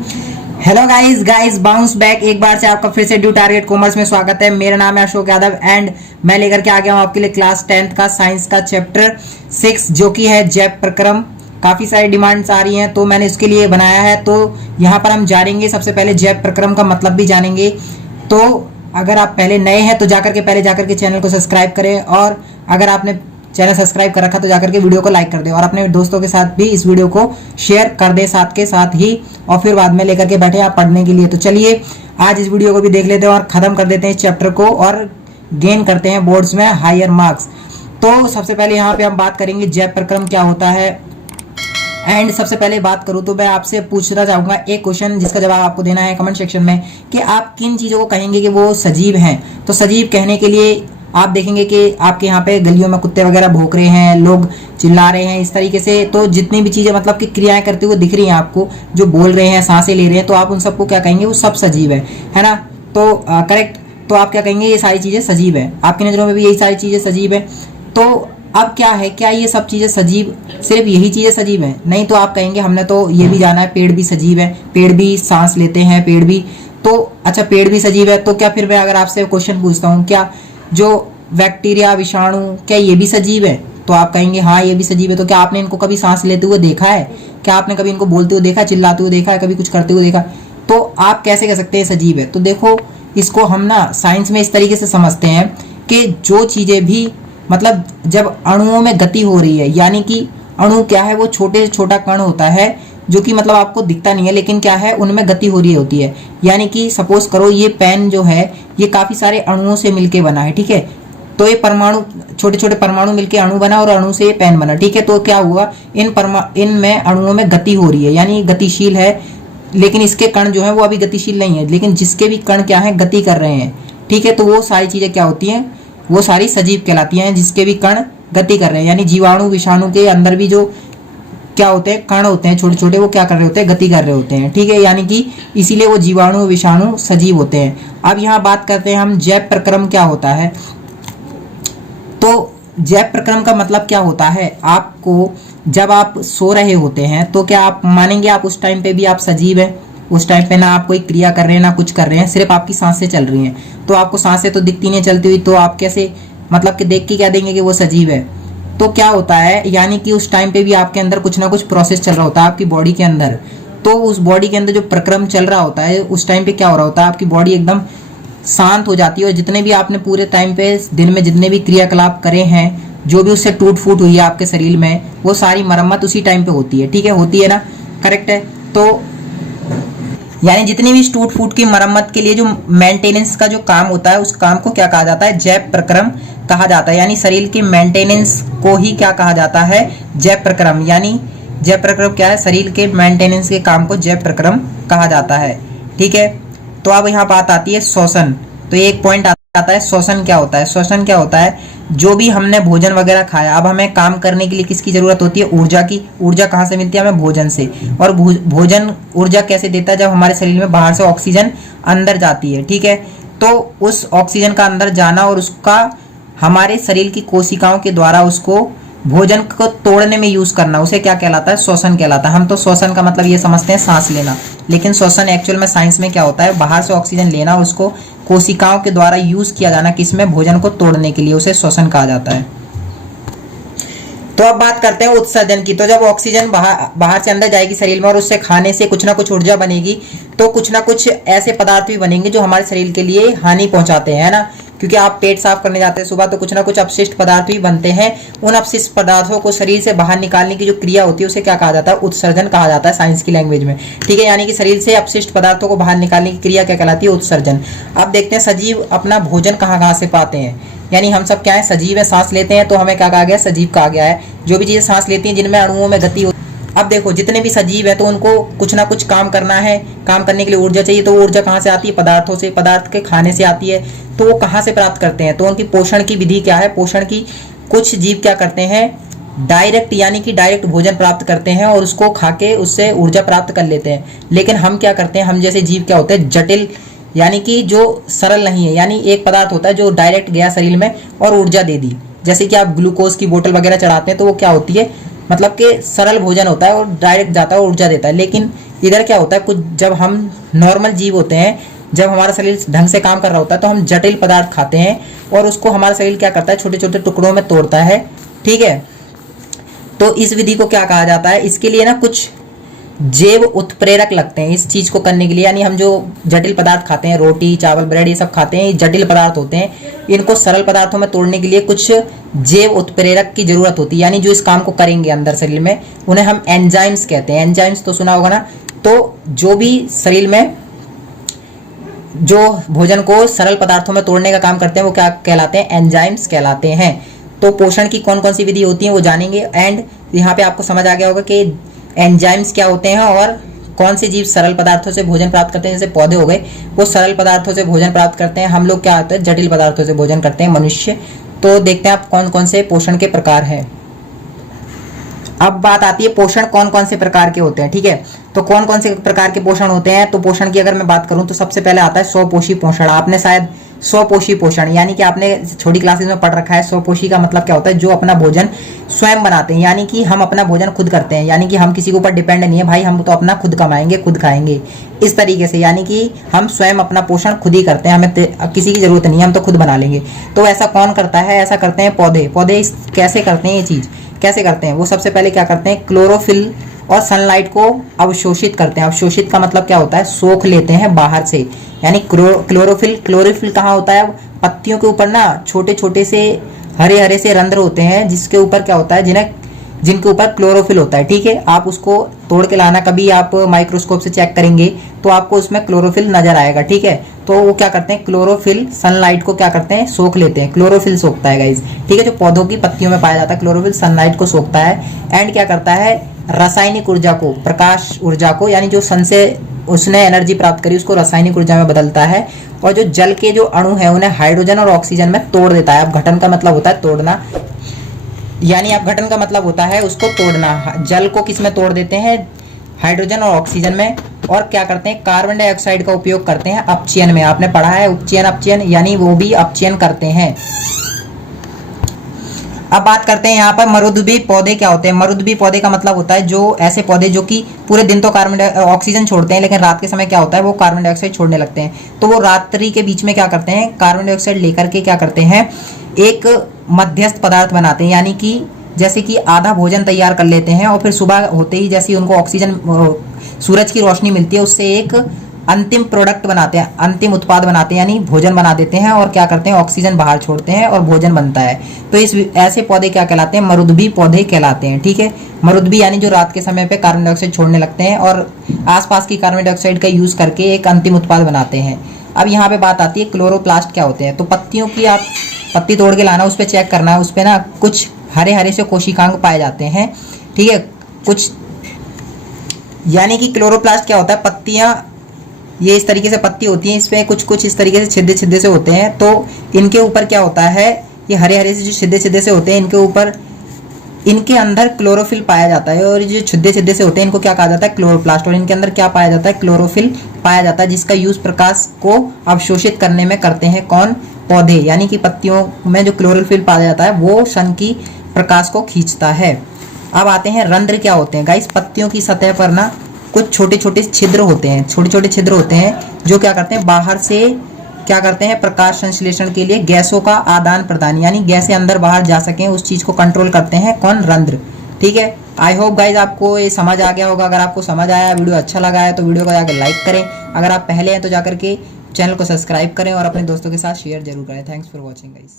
Hello guys bounce back एक बार से आपका फिर से ड्यू टारगेट कॉमर्स में स्वागत है। मेरा नाम है अशोक यादव एंड मैं लेकर के आ गया हूँ आपके लिए क्लास 10th का साइंस का चैप्टर 6 जो कि है जैव प्रक्रम। काफ़ी सारी डिमांड्स आ रही हैं तो मैंने उसके लिए बनाया है। तो यहाँ पर हम जानेंगे, सबसे पहले जैव प्रक्रम का मतलब भी जानेंगे। तो अगर आप पहले नए हैं तो पहले जाकर के चैनल को सब्सक्राइब करें, और अगर आपने चैनल सब्सक्राइब कर रखा तो जाकर के वीडियो को लाइक कर दें और अपने दोस्तों के साथ भी इस वीडियो को शेयर कर दें साथ के साथ ही, और फिर बाद में लेकर के बैठे आप पढ़ने के लिए। तो चलिए आज इस वीडियो को भी देख लेते हैं और ख़त्म कर देते हैं इस चैप्टर को और गेन करते हैं बोर्ड्स में हायर मार्क्स। तो सबसे पहले यहाँ पे हम बात करेंगे जैव प्रक्रम क्या होता है। एंड सबसे पहले बात करूँ तो मैं आपसे पूछना चाहूँगा एक क्वेश्चन जिसका जवाब आपको देना है कमेंट सेक्शन में, कि आप किन चीज़ों को कहेंगे कि वो सजीव हैं। तो सजीव कहने के लिए आप देखेंगे कि आपके यहाँ पे गलियों में कुत्ते वगैरह भौंक रहे हैं, लोग चिल्ला रहे हैं, इस तरीके से। तो जितनी भी चीज़ें मतलब कि क्रियाएं करते हुए दिख रही हैं आपको, जो बोल रहे हैं, सांसें ले रहे हैं, तो आप उन सबको क्या कहेंगे, वो सब सजीव है ना। तो करेक्ट। तो आप क्या कहेंगे, ये सारी चीज़ें सजीव है। आपकी नज़रों में भी यही सारी चीज़ें सजीव है। तो अब क्या है, क्या ये सब चीज़ें सजीव, सिर्फ यही चीज़ें सजीव हैं? नहीं, तो आप कहेंगे हमने तो ये भी जाना है पेड़ भी सजीव है, पेड़ भी सांस लेते हैं, पेड़ भी। तो अच्छा, पेड़ भी सजीव है तो क्या फिर मैं अगर आपसे क्वेश्चन पूछता हूँ, क्या जो बैक्टीरिया, विषाणु, क्या ये भी सजीव है? तो आप कहेंगे हाँ ये भी सजीव है। तो क्या आपने इनको कभी सांस लेते हुए देखा है? क्या आपने कभी इनको बोलते हुए देखा है, चिल्लाते हुए देखा है, कभी कुछ करते हुए देखा? तो आप कैसे कह सकते हैं सजीव है? तो देखो, इसको हम ना साइंस में इस तरीके से समझते हैं कि जो चीज़ें भी मतलब जब अणुओं में गति हो रही है, यानी कि अणु क्या है, वो छोटे छोटा कण होता है जो कि मतलब आपको दिखता नहीं है, लेकिन क्या है, उनमें गति हो रही होती है। यानी कि सपोज करो ये पेन जो है ये काफ़ी सारे अणुओं से मिलके बना है, ठीक है। तो ये परमाणु, छोटे छोटे परमाणु मिलके अणु बना और अणु से ये पेन बना, ठीक है। तो क्या हुआ, इनमें अणुओं में गति हो रही है, यानी गतिशील है। लेकिन इसके कण जो है वो अभी गतिशील नहीं है, लेकिन जिसके भी कण क्या है, गति कर रहे हैं, ठीक है। तो वो सारी चीज़ें क्या होती हैं, वो सारी सजीव कहलाती हैं, जिसके भी कण गति कर रहे हैं। यानी जीवाणु, विषाणु के अंदर भी जो क्या होते हैं, कण होते हैं छोटे छोटे, वो क्या कर रहे होते हैं, गति कर रहे होते हैं, ठीक है। यानी कि इसीलिए वो जीवाणु, विषाणु सजीव होते हैं। अब यहाँ बात करते हैं हम जैव प्रक्रम क्या होता है। तो जैव प्रक्रम का मतलब क्या होता है, आपको जब आप सो रहे होते हैं तो क्या आप मानेंगे आप उस टाइम पे भी आप सजीव हैं? उस टाइम पे ना आप कोई क्रिया कर रहे हैं, ना कुछ कर रहे हैं, सिर्फ आपकी सांसें चल रही हैं। तो आपको सांसें तो दिखती नहीं, चलती हुई, तो आप कैसे मतलब कि देख के क्या देंगे कि वो सजीव है? तो क्या होता है, यानी कि उस टाइम पे भी आपके अंदर कुछ ना कुछ प्रोसेस चल रहा होता है आपकी बॉडी के अंदर। तो उस बॉडी के अंदर जो प्रक्रम चल रहा होता है, उस टाइम पे क्या हो रहा होता है, आपकी बॉडी एकदम शांत हो जाती है। और जितने भी आपने पूरे टाइम पे दिन में जितने भी क्रियाकलाप करे हैं, जो भी उससे टूट फूट हुई है आपके शरीर में, वो सारी मरम्मत उसी टाइम पे होती है, ठीक है, होती है ना, करेक्ट है। तो यानी जितनी भी टूट फूट की मरम्मत के लिए जो मेंटेनेंस का जो काम होता है, उस काम को क्या कहा जाता है, जैव प्रक्रम कहा जाता है। यानी शरीर के मेंटेनेंस को ही क्या कहा जाता है, जैव प्रक्रम। यानी जैव प्रक्रम क्या है, शरीर के मेंटेनेंस के काम को जैव प्रक्रम कहा जाता है, ठीक है। तो अब यहाँ बात आती है श्वसन। तो ये एक पॉइंट आता है, श्वसन क्या होता है। श्वसन क्या होता है, जो भी हमने भोजन वगैरह खाया, अब हमें काम करने के लिए किसकी जरूरत होती है, ऊर्जा की। ऊर्जा कहाँ से मिलती है हमें, भोजन से। और भोजन ऊर्जा कैसे देता है, जब हमारे शरीर में बाहर से ऑक्सीजन अंदर जाती है, ठीक है। तो उस ऑक्सीजन का अंदर जाना और उसका हमारे शरीर की कोशिकाओं के द्वारा उसको भोजन को तोड़ने में यूज करना, उसे क्या कहलाता है, श्वसन कहलाता है। हम तो श्वसन का मतलब ये समझते हैं सांस लेना, लेकिन श्वसन एक्चुअल में साइंस में क्या होता है, बाहर से ऑक्सीजन लेना, उसको कोशिकाओं के द्वारा यूज किया जाना, किसमें, भोजन को तोड़ने के लिए, उसे श्वसन कहा जाता है। तो अब बात करते हैं उत्सर्जन की। तो जब ऑक्सीजन बाहर से अंदर जाएगी शरीर में और उससे खाने से कुछ ना कुछ ऊर्जा बनेगी, तो कुछ ना कुछ ऐसे पदार्थ भी बनेंगे जो हमारे शरीर के लिए हानि पहुंचाते हैं, है ना। क्योंकि आप पेट साफ करने जाते हैं सुबह, तो कुछ ना कुछ अपशिष्ट पदार्थ भी बनते हैं। उन अपशिष्ट पदार्थों को शरीर से बाहर निकालने की जो क्रिया होती है उसे क्या कहा जाता है, उत्सर्जन कहा जाता है साइंस की लैंग्वेज में, ठीक है। यानी कि शरीर से अपशिष्ट पदार्थों को बाहर निकालने की क्रिया क्या कहलाती है, उत्सर्जन। अब देखते हैं सजीव अपना भोजन कहाँ कहाँ से पाते हैं। यानी हम सब क्या है, सजीव है, सांस लेते हैं, तो हमें क्या कहा गया, सजीव कहा गया है। जो भी चीजें सांस लेती हैं, जिनमें अणुओं में गति होती है। अब देखो, जितने भी सजीव है तो उनको कुछ ना कुछ काम करना है, काम करने के लिए ऊर्जा चाहिए। तो ऊर्जा कहाँ से आती है, पदार्थों से, पदार्थ के खाने से आती है। तो वो कहाँ से प्राप्त करते हैं, तो उनकी पोषण की विधि क्या है, पोषण की, कुछ जीव क्या करते हैं, डायरेक्ट, यानी कि डायरेक्ट भोजन प्राप्त करते हैं और उसको खा के उससे ऊर्जा प्राप्त कर लेते हैं। लेकिन हम क्या करते हैं, हम जैसे जीव क्या होते हैं, जटिल, यानी कि जो सरल नहीं है। यानी एक पदार्थ होता है जो डायरेक्ट गया शरीर में और ऊर्जा दे दी, जैसे कि आप ग्लूकोज की बोतल वगैरह चढ़ाते हैं, तो वो क्या होती है, मतलब कि सरल भोजन होता है और डायरेक्ट जाता है और ऊर्जा देता है। लेकिन इधर क्या होता है, कुछ जब हम नॉर्मल जीव होते हैं, जब हमारा शरीर ढंग से काम कर रहा होता है तो हम जटिल पदार्थ खाते हैं और उसको हमारा शरीर क्या करता है, छोटे छोटे टुकड़ों में तोड़ता है। ठीक है, तो इस विधि को क्या कहा जाता है, इसके लिए ना कुछ जैव उत्प्रेरक लगते हैं इस चीज को करने के लिए। यानी हम जो जटिल पदार्थ खाते हैं, रोटी चावल ब्रेड ये सब खाते हैं, ये जटिल पदार्थ होते हैं, इनको सरल पदार्थों में तोड़ने के लिए कुछ जैव उत्प्रेरक की जरूरत होती है। यानी जो इस काम को करेंगे अंदर शरीर में, उन्हें हम एंजाइम्स कहते हैं। एंजाइम्स तो सुना होगा ना। तो जो भी शरीर में जो भोजन को सरल पदार्थों में तोड़ने का काम करते हैं वो क्या कहलाते हैं, एंजाइम्स कहलाते हैं। तो पोषण की कौन कौन सी विधि होती है वो जानेंगे। एंड यहाँ पे आपको समझ आ गया होगा कि एंजाइम्स क्या होते हैं और कौन से जीव सरल पदार्थों से भोजन प्राप्त करते हैं। जैसे पौधे हो गए, वो सरल पदार्थों से भोजन प्राप्त करते हैं। हम लोग क्या होते हैं, जटिल पदार्थों से भोजन करते हैं, मनुष्य। तो देखते हैं आप कौन कौन से पोषण के प्रकार हैं। अब बात आती है पोषण कौन कौन से प्रकार के होते हैं। ठीक है, तो कौन कौन से प्रकार के पोषण होते हैं। तो पोषण की अगर मैं बात करूं तो सबसे पहले आता है स्वपोषी पोषण। आपने शायद स्वपोषी पोषण यानी कि आपने छोटी क्लासेस में पढ़ रखा है। स्वपोषी का मतलब क्या होता है, जो अपना भोजन स्वयं बनाते हैं, यानी कि हम अपना भोजन खुद करते हैं। यानी कि हम किसी के ऊपर डिपेंड नहीं है, भाई हम तो अपना खुद कमाएंगे खुद खाएंगे, इस तरीके से। यानी कि हम स्वयं अपना पोषण खुद ही करते हैं, हमें किसी की जरूरत नहीं है, हम तो खुद बना लेंगे। तो ऐसा कौन करता है, ऐसा करते हैं पौधे। पौधे कैसे करते हैं, ये चीज कैसे करते हैं, वो सबसे पहले क्या करते हैं, क्लोरोफिल और सनलाइट को अवशोषित करते हैं। अवशोषित का मतलब क्या होता है, सोख लेते हैं बाहर से। यानी क्लोरोफिल कहाँ होता है, पत्तियों के ऊपर ना छोटे छोटे से हरे हरे से रंध्र होते हैं, जिसके ऊपर क्या होता है, जिनके ऊपर क्लोरोफिल होता है। ठीक है, आप उसको तोड़ के लाना, कभी आप माइक्रोस्कोप से चेक करेंगे तो आपको उसमें क्लोरोफिल नजर आएगा। ठीक है, तो वो क्या करते हैं, क्लोरोफिल सनलाइट को क्या करते हैं, सोख लेते हैं। क्लोरोफिल सोखता है गाइस। ठीक है, जो पौधों की पत्तियों में पाया जाता है, क्लोरोफिल सनलाइट को सोखता है। एंड क्या करता है, रासायनिक ऊर्जा को, प्रकाश ऊर्जा को, यानी जो सन से उसने एनर्जी प्राप्त करी उसको रासायनिक ऊर्जा में बदलता है। और जो जल के जो अणु है उन्हें हाइड्रोजन और ऑक्सीजन में तोड़ देता है। अब घटन का मतलब होता है तोड़ना, यानी अपघटन का मतलब होता है उसको तोड़ना। जल को किस में तोड़ देते हैं, हाइड्रोजन और ऑक्सीजन में। और क्या करते हैं, कार्बन डाइऑक्साइड का उपयोग करते हैं अपचयन में। आपने पढ़ा है उपचयन अपचयन, यानी वो भी अपचयन करते हैं। अब बात करते हैं यहाँ पर मरुद्भीय पौधे क्या होते हैं। मरुद्भीय पौधे का मतलब होता है जो ऐसे पौधे जो कि पूरे दिन तो ऑक्सीजन छोड़ते हैं, लेकिन रात के समय क्या होता है, वो कार्बन डाइऑक्साइड छोड़ने लगते हैं। तो वो रात्रि के बीच में क्या करते हैं, कार्बन डाइऑक्साइड लेकर के क्या करते हैं, एक मध्यस्थ पदार्थ बनाते हैं। यानी कि जैसे कि आधा भोजन तैयार कर लेते हैं और फिर सुबह होते ही जैसे उनको ऑक्सीजन सूरज की रोशनी मिलती है, उससे एक अंतिम प्रोडक्ट बनाते हैं, अंतिम उत्पाद बनाते हैं, यानी भोजन बना देते हैं। और क्या करते हैं, ऑक्सीजन बाहर छोड़ते हैं और भोजन बनता है। तो इस ऐसे पौधे क्या कहलाते हैं, मरुद्भीय पौधे कहलाते हैं। ठीक है, मरुद्भीय यानी जो रात के समय पे कार्बन डाइऑक्साइड छोड़ने लगते हैं और आसपास की कार्बन डाइऑक्साइड का यूज करके एक अंतिम उत्पाद बनाते हैं। अब यहाँ पे बात आती है क्लोरोप्लास्ट क्या होते हैं। तो पत्तियों की आप पत्ती तोड़ के लाना, उस पर चेक करना है, उस पर ना कुछ हरे हरे से कोशिकांग पाए जाते हैं। ठीक है, कुछ यानी कि क्लोरोप्लास्ट क्या होता है, पत्तियां ये इस तरीके से पत्ती होती हैं, इसमें कुछ कुछ इस तरीके से छिद्रे छिद्रे से होते हैं। तो इनके ऊपर क्या होता है, ये हरे हरे से जो छिद्रे छिद्रे से होते हैं, इनके ऊपर इनके अंदर क्लोरोफिल पाया जाता है। और जो छिद्रे छिद्रे से होते हैं इनको क्या कहा जाता है, क्लोरोप्लास्ट। और इनके अंदर क्या पाया जाता है, क्लोरोफिल पाया जाता है, जिसका यूज प्रकाश को अवशोषित करने में करते हैं कौन, पौधे। यानी कि पत्तियों में जो क्लोरोफिल पाया जाता है वो सन की प्रकाश को खींचता है। अब आते हैं रंध्र क्या होते हैं गाइस। पत्तियों की सतह पर ना कुछ छोटे छोटे छिद्र होते हैं, छोटे छोटे छिद्र होते हैं जो क्या करते हैं, बाहर से क्या करते हैं, प्रकाश संश्लेषण के लिए गैसों का आदान प्रदान, यानी गैसें अंदर बाहर जा सकें उस चीज को कंट्रोल करते हैं कौन, रंध्र। ठीक है, आई होप गाइज आपको ये समझ आ गया होगा। अगर आपको समझ आया, वीडियो अच्छा लगा है तो वीडियो को जाकर लाइक करें। अगर आप पहले हैं तो जाकर के चैनल को सब्सक्राइब करें और अपने दोस्तों के साथ शेयर जरूर करें। Thanks for watching guys.